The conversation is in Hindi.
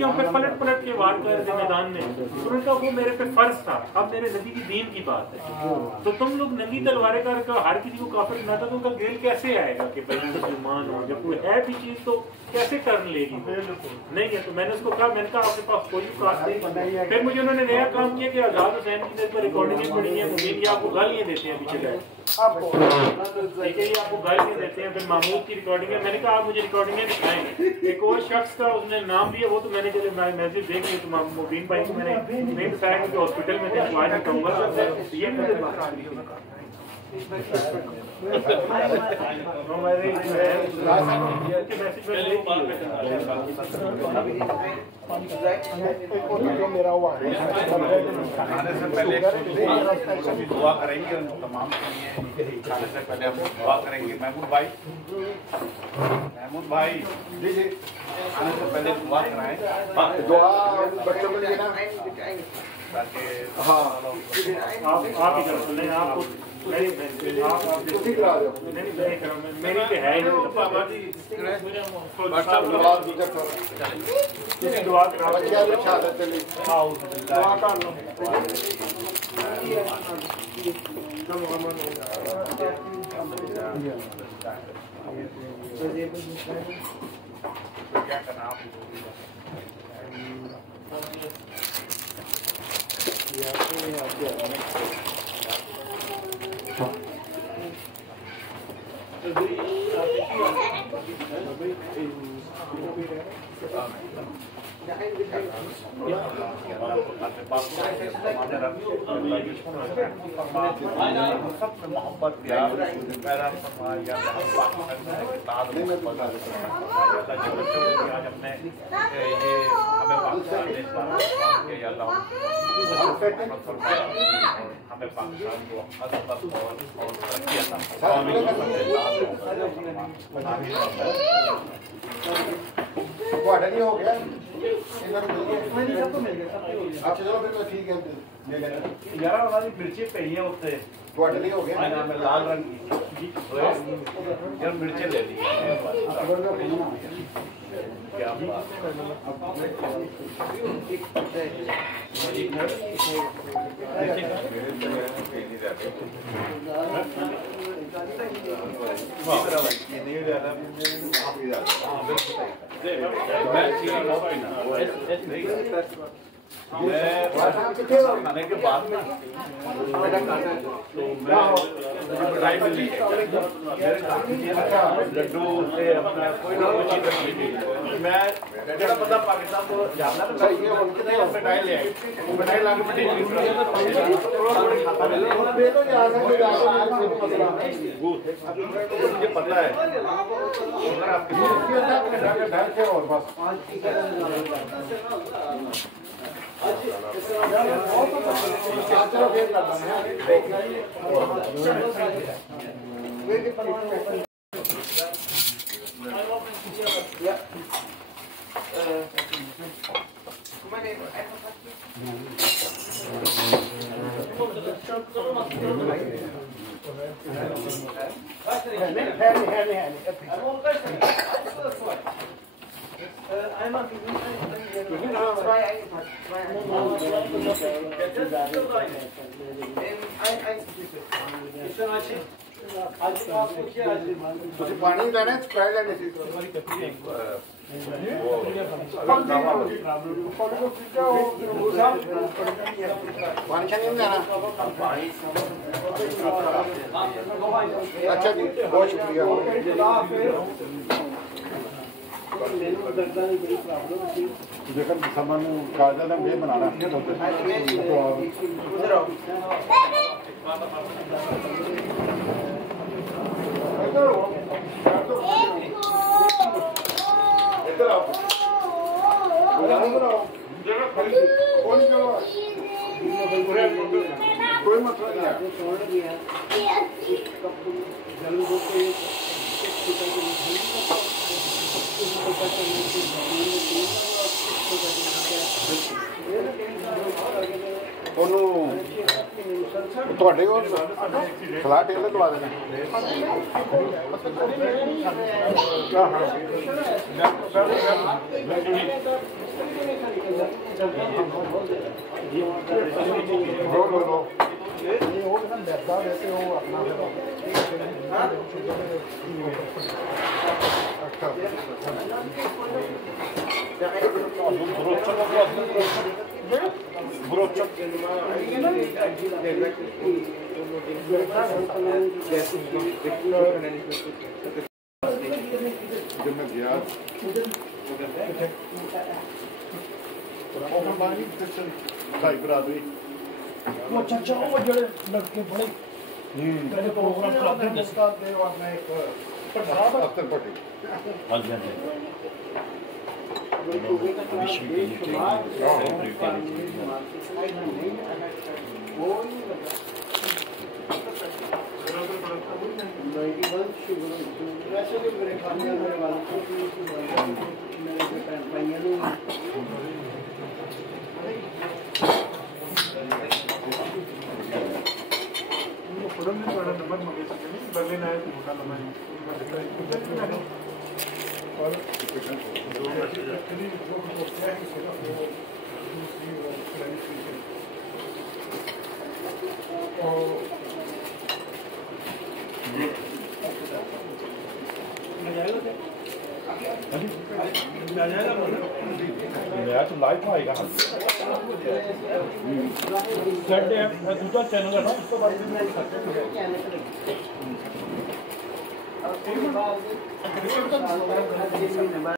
नदियों पे पलट पलट के वार कर रहे थे मैदान में, उन्होंने कहा वो मेरे पे फर्ज था, अब मेरे नबी की दीन की बात है। तो तुम लोग नंगी तलवारें कर हर किसी को काफिर बनाता तो उनका गेल कैसे आएगा कि भाई मुसलमान हो, जब कोई है भी चीज तो कैसे कर लेगी नहीं है। तो मैंने उसको कहा, मैंने कहा आपके पास कोई बात नहीं। फिर मुझे उन्होंने नया काम किया कि आजाद हुसैन की पर रिकॉर्डिंग पड़ी है, मुबीन आपको गालियां देते हैं पीछे गए, ठीक है, ये आपको गालियां देते हैं। फिर महमूद की रिकॉर्डिंग है, मैंने कहा आप मुझे रिकॉर्डिंगें दिखाएंगे। एक और शख्स का उसने नाम लिया, वो तो मैंने जब मैसेज देख लिया तो मुबीन भाई को मैंने नहीं बताया कि हॉस्पिटल में थे, आज बताऊंगा ये मेरा हुआ है आने से पहले दुआ करेंगे, तमाम आने से पहले हम दुआ करेंगे। महमूद भाई जी जी आने से पहले दुआ कराएं, दुआ बच्चों को देना ताकि हाँ आप ही करो, नहीं आपको ठीक करा दो मेरी पे है बाबा जी दुआ करा दुआ कर लो क्या करना आप मोहब्बत प्यार पैदा फरमाया, आज हमने ये हमें पाकिस्तान हमें पाकिस्तान को अज़मत और तरक्की नहीं हो गया अच्छा चलो फिर तो ठीक है ले लेना यार हमारी मिर्ची पे ही है उससे नहीं हो गया मैं लाल रंग की यार मिर्ची ले ली क्या खाने के बाद में मिठाई मिली लड्डू से अपना कोई ना कोई चीज रखी थी। मैं जरा बंदा पाकिस्तान को जाना तो मिठाई ले आई, मिठाई ला के मुझे पता है अगर आपके और बस पानी लेना है, स्प्राइट लेने से पानी चाहिए लेना। अच्छा जी बहुत शुक्रिया। देखो सामान काजल हम ये बनाना है कोई मतलब नहीं ਤੁਹਾਡੇ ਕੋਲ ਖਲਾ ਟੇਲਰ ਲਵਾ ਦੇਣਾ वो चाचा वो जड़े लड़के बड़े पहले प्रोग्राम करते हैं जिसका देव आपने एक अख्तर पटेल हाँ जी हाँ जी विश्व के लिए नंबर मंगे बर्लिन आए थे मोटा लम्बा मैं तो लाइव आएगा दूसरा चैनल है ना